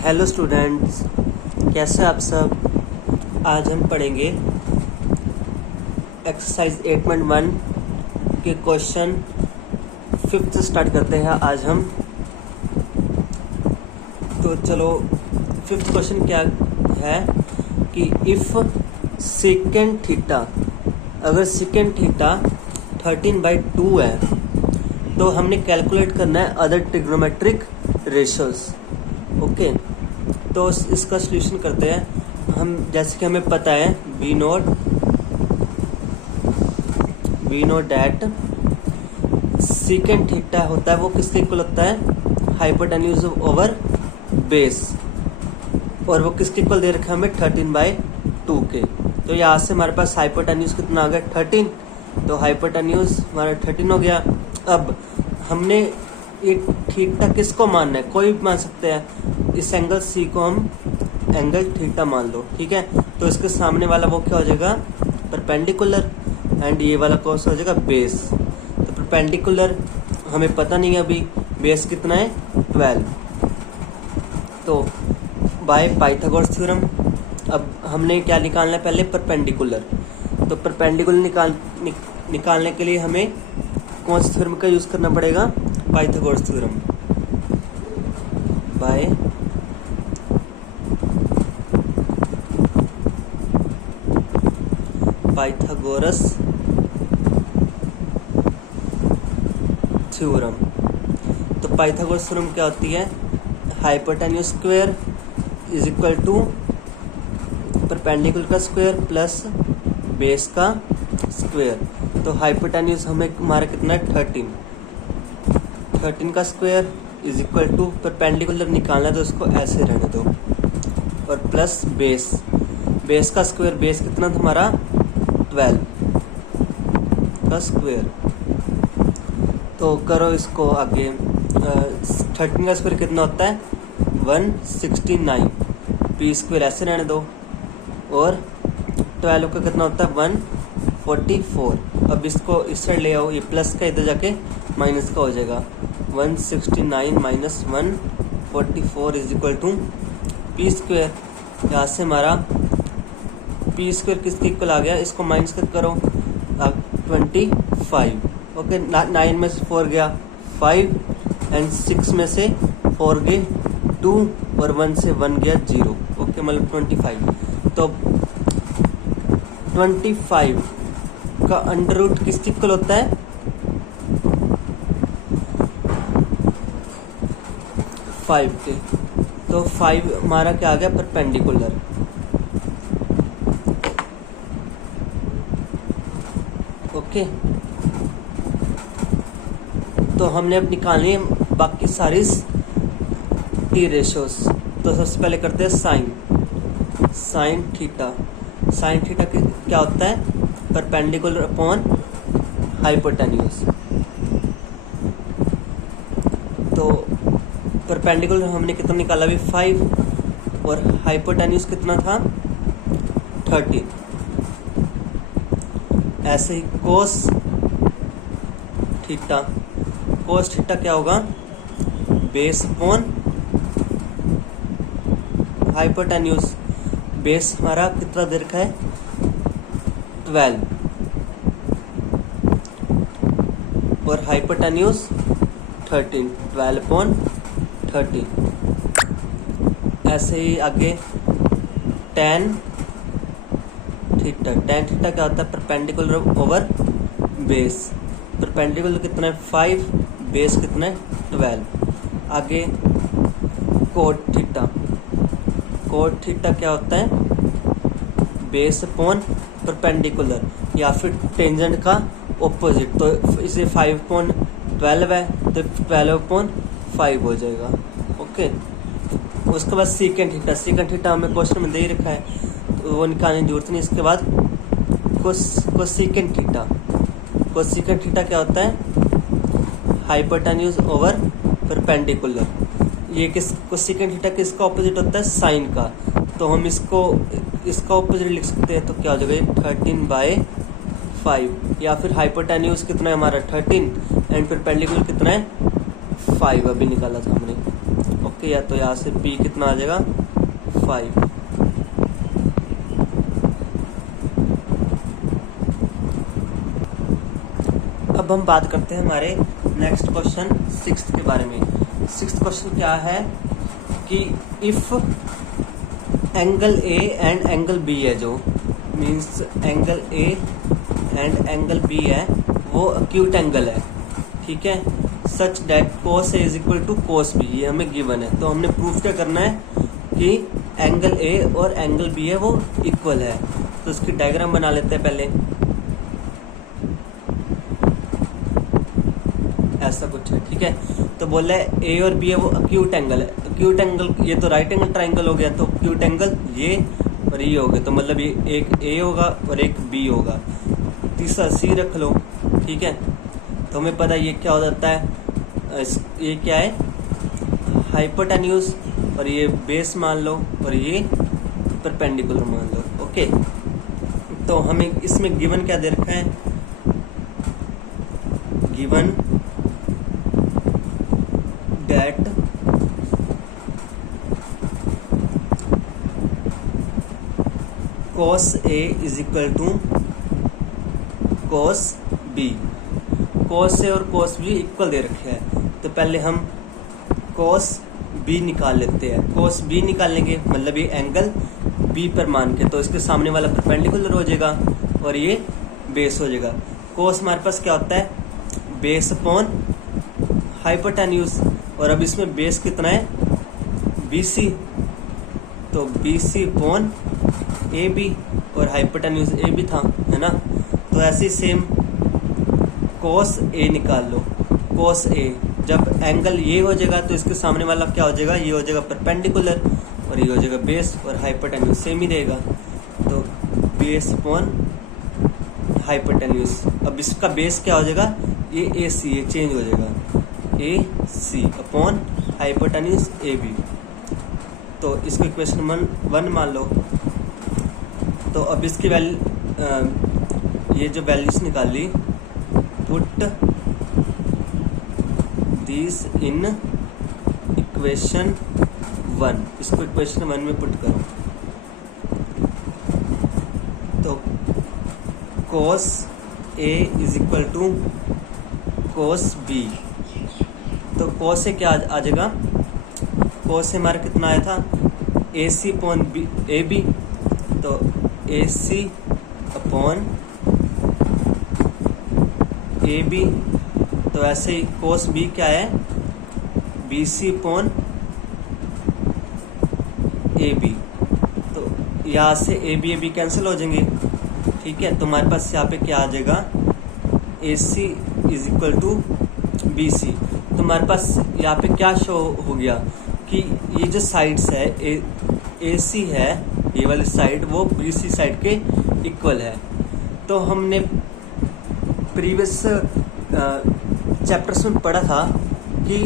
Hello students, कैसे आप सब। आज हम पढ़ेंगे एक्सरसाइज 8.1 के क्वेश्चन 5th स्टार्ट करते हैं आज हम। तो चलो 5th क्वेश्चन क्या है कि इफ़ सेकेंड थीटा, अगर सेकेंड थीटा 13/2 है तो हमने कैलकुलेट करना है अदर ट्रिग्नोमेट्रिक रेशियोज। ओके, तो इसका सॉल्यूशन करते हैं हम। जैसे कि हमें पता है we know that second theta होता है वो किसके इक्वल होता है, हाइपोटेन्यूज ओवर बेस, और वो किसके इक्वल दे रखा है हमें 13/2 के। तो यहाँ से हमारे पास हाइपोटेन्यूज कितना आ गया 13, तो हाइपोटेन्यूज हमारा 13 हो गया। अब हमने ये थीटा किसको मानना है, कोई भी मान सकते हैं। इस एंगल सी को हम एंगल थीटा मान लो, ठीक है। तो इसके सामने वाला वो क्या हो जाएगा, परपेंडिकुलर, एंड ये वाला कौन सा हो जाएगा, बेस। तो परपेंडिकुलर हमें पता नहीं है अभी, बेस कितना है 12। तो बाय पाइथागोरस थ्योरम अब हमने क्या निकालना है, पहले परपेंडिकुलर। तो परपेंडिकुलर निकालने के लिए हमें कौन से थ्योरम का यूज करना पड़ेगा, Pythagoras theorem. By Pythagoras theorem. तो पाइथागोरस थ्योरम क्या होती है, hypotenuse square is equal to perpendicular का स्क्वायर प्लस बेस का स्क्वायर। तो हाइपोटेन्यूज हमें हमारा कितना है 13 का square is equal to perpendicular निकालना, तो इसको ऐसे रहने दो, और प्लस बेस का स्क्वायर, बेस कितना था हमारा 12 का स्क्वायर। तो करो इसको आगे। 13 का स्क्वायर कितना होता है 169, पी स्क्वायर ऐसे रहने दो, और 12 का कितना होता है 144। अब इसको इस साइड ले आओ, ये प्लस का इधर जाके माइनस का हो जाएगा। 169 minus 144 is equal to P square. यहाँ से हमारा पी स्क्वायर किसके इक्वल आ गया, इसको माइनस करो 25। ओके, 9 में से 4 गया 5, एंड 6 में से 4 गए 2, और 1 से 1 गया 0। ओके, मतलब 25। तो 25 का अंडर रूट किसके इक्वल होता है, 5 के। तो 5 हमारा क्या आ गया, परपेंडिकुलर। ओके, तो हमने अब निकालनी है बाकी सारी टी रेशियोज। तो सबसे पहले करते हैं साइन थीटा। साइन थीटा क्या होता है, परपेंडिकुलर अपॉन हाइपोटेन्यूज। तो परपेंडिकुलर हमने कितना निकाला अभी 5, और हाइपोटेन्यूज कितना था 13। ऐसे ही कोस थीटा क्या होगा, बेस अपॉन हाइपोटेन्यूज। बेस हमारा कितना दे रखा है 12, और हाइपोटेन्यूज 13, 12/13। ऐसे ही आगे tan थीटा क्या होता है, परपेंडिकुलर ओवर बेस। परपेंडिकुलर कितना है 5, बेस कितना है 12। आगे कोट थीटा क्या होता है, बेस अपॉन परपेंडिकुलर, या फिर टेंजेंट का ऑपोजिट। तो इसे 5/12 है, तो 12/5 हो जाएगा। ओके, उसके बाद सीकेंट थीटा हमें क्वेश्चन में दे ही रखा है, तो वो निकालने की जरूरत नहीं। इसके बाद कोसेकेंट थीटा क्या होता है, हाइपोटेन्यूज ओवर परपेंडिकुलर। ये कोसेकेंट थीटा किसका ऑपोजिट होता है, साइन का। तो हम इसका ऑपोजिट लिख सकते हैं, तो क्या हो जाएगा 13/5, या फिर हाइपोटेन्यूज कितना है हमारा 13, एंड परपेंडिकुलर कितना है 5 अभी निकाला था हमने। ओके। ओके, या तो यहाँ से P कितना आ जाएगा 5। अब हम बात करते हैं हमारे नेक्स्ट क्वेश्चन 6th के बारे में। 6th क्वेश्चन क्या है कि if angle A and angle B है, जो means angle A and angle B है वो अक्यूट एंगल है, ठीक है, such that cos A is equal to cos B, ये हमें गिवन है। तो हमने प्रूफ क्या करना है कि एंगल A और एंगल B है वो इक्वल है। तो इसकी डायग्राम बना लेते हैं पहले। ऐसा कुछ है, ठीक है। तो बोल रहा है ए और बी है वो अक्यूट एंगल है। अक्यूट एंगल, ये तो राइट एंगल ट्राइंगल हो गया, तो अक्यूट एंगल ये और ये हो गया, तो मतलब ये एक ए होगा और एक बी होगा। तीसरा सी रख लो, ठीक है। तो हमें पता ये क्या हो जाता है, ये क्या है हाइपोटेन्यूज, और ये बेस मान लो और ये परपेंडिकुलर मान लो, ओके। तो हमें इसमें गिवन क्या दे रखा है, given that cos A is equal to cos B। cos A और cos B इक्वल दे रखे हैं, तो पहले हम cos B निकाल लेते हैं। cos B निकालेंगे मतलब ये एंगल B पर मान के, तो इसके सामने वाला परपेंडिकुलर हो जाएगा और ये बेस हो जाएगा। cos हमारे पास क्या होता है, बेस अपॉन हाइपोटेन्यूज, और अब इसमें बेस कितना है BC, तो BC अपॉन AB, और हाइपोटेन्यूज AB था, है ना। तो ऐसे ही सेम cos A निकाल लो। cos A जब एंगल ये हो जाएगा तो इसके सामने वाला क्या हो जाएगा, ये हो जाएगा परपेंडिकुलर और ये हो जाएगा बेस, और हाइपोटेन्यूज सेम ही रहेगा, तो बेस अपॉन हाइपोटेन्यूज। अब इसका बेस क्या हो जाएगा, ये AC, ये चेंज हो जाएगा AC अपॉन हाइपोटेन्यूज AB। तो इसको इक्वेशन 1 मान लो। तो अब इसकी वैल्यू, ये जो वैल्यूज निकाली, पुट दिस इन इक्वेशन 1, इसको इक्वेशन 1 में पुट करो। तो cos A is equal to cos B, तो cos से क्या आ जाएगा, cos से हमारा कितना आया था AC अपॉन AB, तो AC अपॉन AB, तो ऐसे ही cos B क्या है BC अपॉन AB, तो यहाँ से AB कैंसिल हो जाएंगे, ठीक है। तो हमारे पास यहाँ पे क्या आ जाएगा, AC is equal to BC। तो हमारे पास यहाँ पे क्या शो हो गया कि ये जो साइड्स है AC है, ये वाली साइड वो BC साइड के इक्वल है। तो हमने प्रीवियस चैप्टर्स में पढ़ा था कि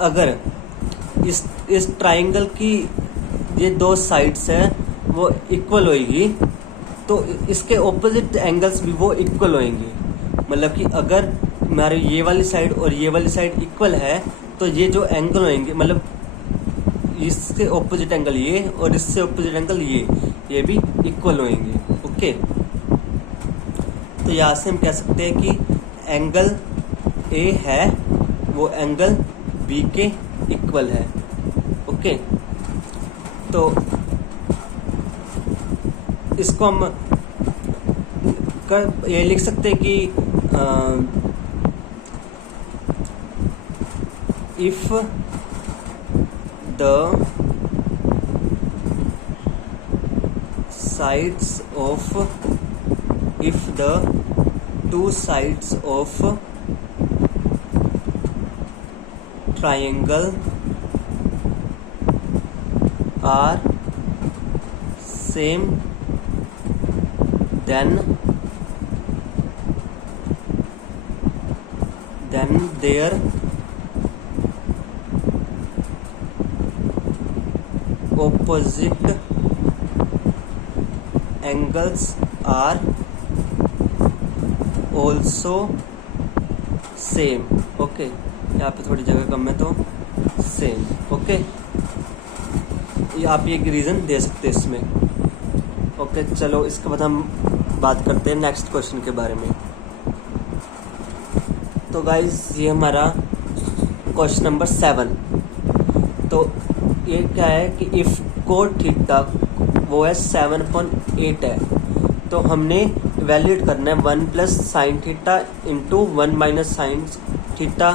अगर इस ट्राइंगल की ये दो साइड्स है वो इक्वल होएगी, तो इसके ऑपोजिट एंगल्स भी वो इक्वल होंगे। मतलब कि अगर हमारे ये वाली साइड और ये वाली साइड इक्वल है, तो ये जो एंगल होंगे, मतलब इससे ऑपोजिट एंगल ये और इससे ऑपोजिट एंगल ये भी इक्वल होंगे, ओके। तो यहाँ से हम कह सकते हैं कि एंगल A है वो एंगल B के इक्वल है, ओके। तो इसको हम ये लिख सकते हैं कि if the two sides of triangle are same, then their opposite angles are also same, okay. यहाँ पे थोड़ी जगह कम है तो सेम, ओके। आप ये रीज़न दे सकते हैं इसमें। ओके, चलो इसके बाद हम बात करते हैं नेक्स्ट क्वेश्चन के बारे में। तो गाइज ये हमारा क्वेश्चन नंबर 7। तो ये क्या है कि इफ़ कोट थीटा वो है 7/8 है, तो हमने वैल्यूएट करना है 1 plus sine theta into 1 minus sine theta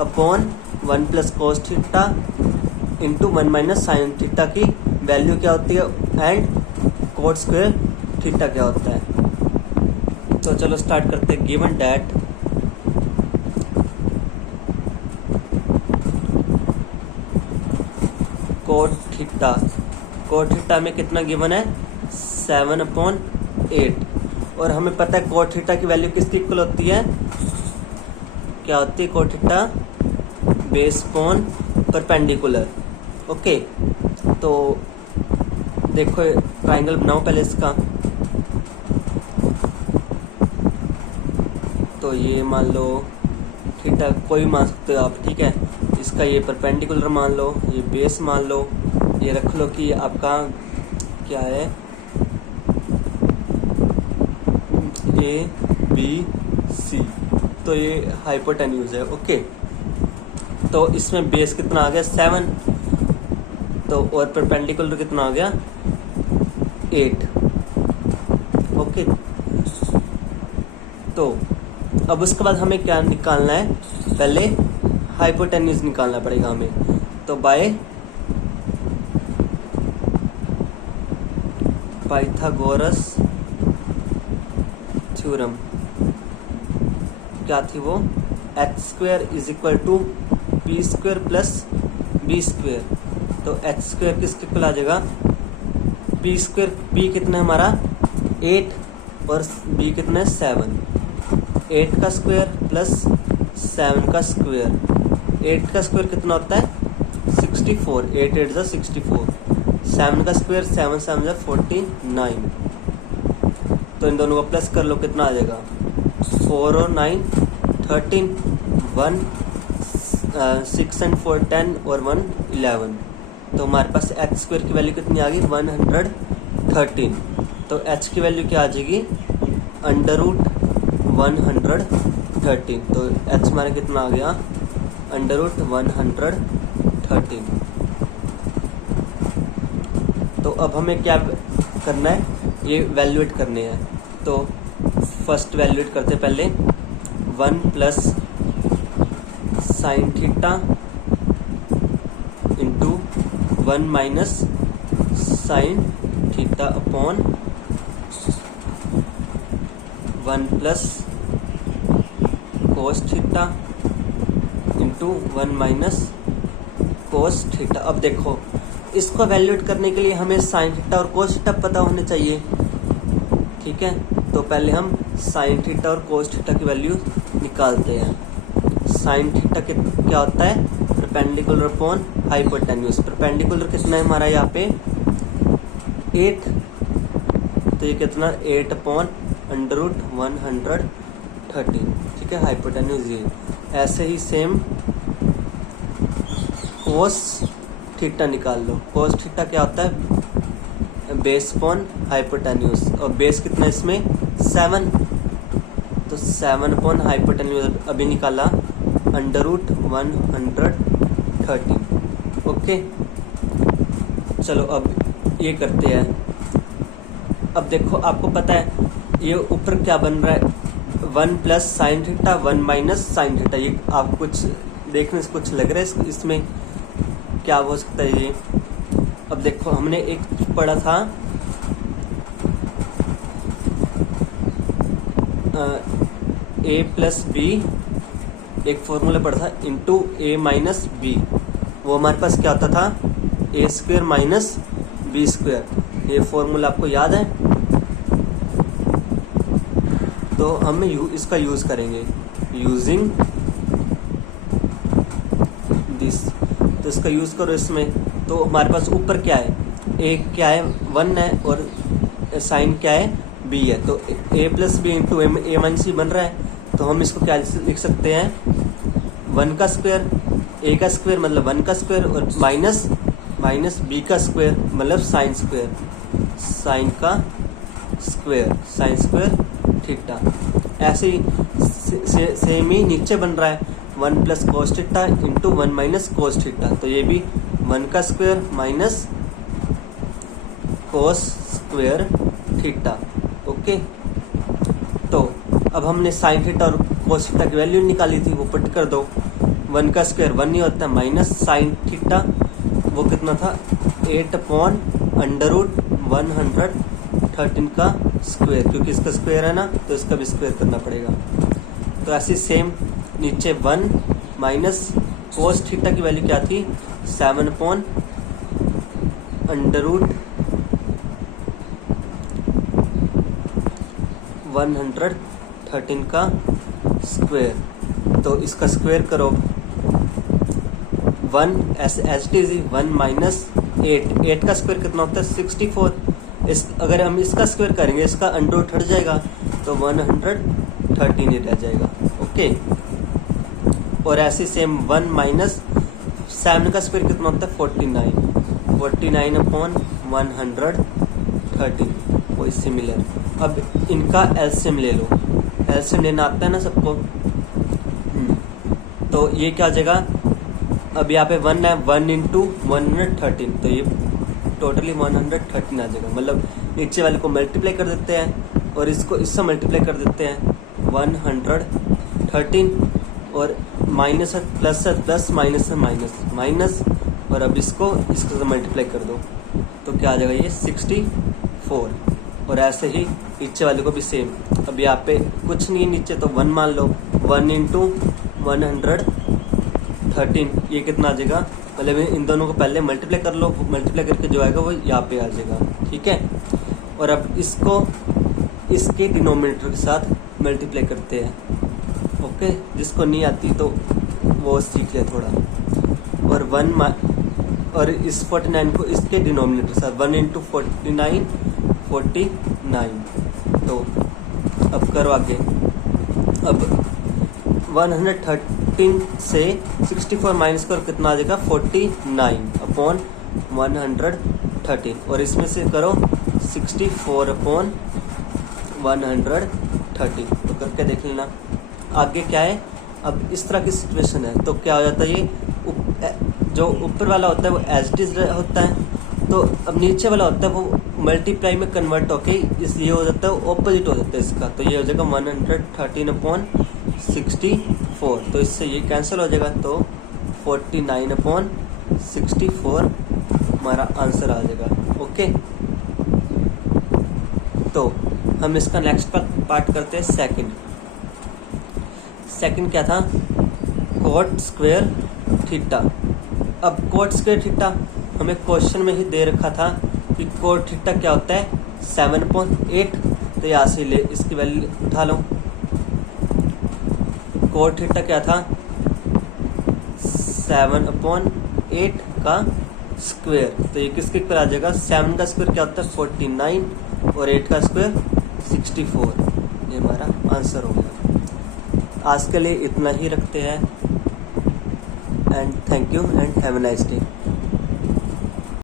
upon 1 plus cos theta into 1 minus sine theta की वैल्यू क्या होती है एंड कोट स्क्वायर थीटा क्या होता है। तो चलो स्टार्ट करते हैं। गिवन डैट कोट थीटा में कितना गिवन है 7/8, और हमें पता है कोट थीटा की वैल्यू किसकी इक्वल होती है, क्या होती है cot theta base upon perpendicular. Okay, तो देखो ट्राइंगल बनाओ पहले इसका। तो ये मान लो थीटा कोई मान सकते हो आप, ठीक है। इसका ये परपेंडिकुलर मान लो, ये बेस मान लो, ये रख लो कि आपका क्या है ए बी सी, तो ये हाइपोटेन्यूज है। ओके, तो इसमें बेस कितना आ गया 7, तो और परपेंडिकुलर कितना आ गया 8। ओके, तो अब उसके बाद हमें क्या निकालना है, पहले हाइपोटेन्यूज निकालना पड़ेगा हमें। तो बाय पाइथागोरस थ्योरम क्या थी वो, h² is equal to p² plus b²। तो h² किसके इक्वल आ जाएगा, p², p कितना है हमारा 8 और b कितना है 7। 8 का स्क्वायर प्लस 7 का स्क्वायर, 8 का स्क्वायर कितना होता है 64, 8 8 जा 64, 7 का स्क्वायर 7 7 जा 49। तो इन दोनों को प्लस कर लो, कितना आ जाएगा 4 और 9 13, 1 6 and 4 10 और 1 11। तो हमारे पास h² की वैल्यू कितनी आ गई 113। तो h की वैल्यू क्या आ जाएगी √113। तो h हमारा कितना आ गया √113। तो अब हमें क्या करना है, ये वैल्यूएट करने हैं। तो फर्स्ट वैल्यूएट करते पहले 1 plus sine theta into 1 minus sine theta upon 1 plus cos theta into 1 minus cos theta. अब देखो इसको वैल्यूएट करने के लिए हमें साइन थीटा और कोस थीटा पता होने चाहिए, ठीक है। तो पहले हम साइन थीटा और कोस थीटा की वैल्यू निकालते हैं। साइन थीटा क्या होता है परपेंडिकुलर अपॉन हाइपोटेन्यूज। परपेंडिकुलर कितना है हमारा यहाँ पे 8, तो ये कितना 8 अपॉन √113, ठीक है। हाइपोटेन्यूज ये ऐसे ही सेम कोस थीटा निकाल लो। कोस थीटा क्या होता है बेस अपॉन हाइपोटेन्यूज, और बेस कितना इसमें 7, तो 7 अपॉन हाइपोटेन्यूज अभी निकाला √113। ओके, चलो अब ये करते हैं। अब देखो आपको पता है ये ऊपर क्या बन रहा है 1 plus sine theta 1 minus sine theta. ये आप कुछ देखने से कुछ लग रहा है इसमें क्या हो सकता है ये। अब देखो हमने एक पढ़ा था a प्लस बी, एक फॉर्मूला पढ़ा था इंटू a माइनस बी। वो हमारे पास क्या होता था a² माइनस b²। ये फॉर्मूला आपको याद है, तो हम इसका यूज करेंगे यूजिंग दिस। तो इसका यूज करो इसमें। तो हमारे पास ऊपर क्या है a क्या है 1 है और साइन क्या है b है। तो a plus B into a minus बन रहा है। तो हम इसको क्या लिख सकते हैं 1 का स्क्वायर, a का स्क्वायर मतलब 1 का स्क्वायर और माइनस माइनस बी का स्क्वायर मतलब साइन स्क्वायर, साइन का स्क्वायर, साइन स्क्वायर थीटा। ऐसे ही सेम ही नीचे बन रहा है 1 plus cos theta into 1 minus cos theta. तो ये भी 1 का square minus cos square theta. Okay, तो अब हमने साइन थीटा और कोस थीटा की वैल्यू निकाली थी, वो पुट कर दो। 1 का स्क्वायर 1 नहीं होता, माइनस साइन थीटा वो कितना था 8/√113 का स्क्वायर, क्योंकि इसका स्क्वायर है ना तो इसका भी स्क्वायर करना पड़ेगा। तो ऐसी सेम नीचे 1 माइनस कोस थीटा की वैल्यू क्या थी 7/√113 का स्क्वायर। तो इसका स्क्वायर करो 1 एज इट इज 1 माइनस 8 का स्क्वायर कितना होता है 64। अगर हम इसका स्क्वायर करेंगे इसका अंडर हट जाएगा तो 113 ही रह जाएगा। ओके, और ऐसे सेम 1 माइनस 7 का स्क्वायर कितना होता है 49/113। वही सिमिलर। अब इनका एलसीएम ले लो, एलसीएम लेना आता है ना सबको। तो ये क्या आ जाएगा, अब यहाँ पे 1 है, 1 इंटू 113, तो ये टोटली 113 आ जाएगा। मतलब नीचे वाले को मल्टीप्लाई कर देते हैं और इसको इससे मल्टीप्लाई कर देते हैं 113, और माइनस है प्लस है प्लस, माइनस है माइनस माइनस, और अब इसको इसको मल्टीप्लाई कर दो तो क्या आ जाएगा ये 64। और ऐसे ही नीचे वाले को भी सेम। अब यहाँ पे कुछ नहीं है नीचे तो 1 मान लो, 1 इंटू 113 ये कितना आ जाएगा, मतलब इन दोनों को पहले मल्टीप्लाई कर लो, मल्टीप्लाई करके जो आएगा वो यहाँ पे आ जाएगा। ठीक है, और अब इसको इसके डिनोमिनेटर के साथ मल्टीप्लाई करते हैं। ओके, जिसको नहीं आती तो वो सीख ले थोड़ा। और 1 और इस 49 को इसके डिनोमिनेटर के साथ 1 इंटू 49 49। तो अब करो आगे। अब 113 से 64 माइनस करो कितना आ जाएगा 49/113, और इसमें से करो 64/113। तो करके देख लेना आगे क्या है। अब इस तरह की सिचुएशन है तो क्या हो जाता है, ये जो ऊपर वाला होता है वो एज इट इज होता है, तो अब नीचे वाला होता है वो मल्टीप्लाई में कन्वर्ट होके इसलिए हो जाता है ऑपोजिट हो जाता है इसका। तो ये हो जाएगा 113/64, तो इससे ये कैंसिल हो जाएगा, तो 49/64 हमारा आंसर आ जाएगा। ओके, तो हम इसका नेक्स्ट पार्ट करते हैं। सेकंड क्या था, कोट स्क्वायर थीटा। अब कोट स्क्वायर थीटा हमें क्वेश्चन में ही दे रखा था कि कोट थीटा क्या होता है 7/8। तो यहाँ से ले इसकी वैल्यू उठा लो। कोट थीटा क्या था 7/8 का स्क्वायर, तो ये किसके ऊपर आ जाएगा, 7 का स्क्वायर क्या होता है 49 और 8 का स्क्वायर 64। ये हमारा आंसर हो गया। आज के लिए इतना ही रखते हैं, and thank you and have a nice day.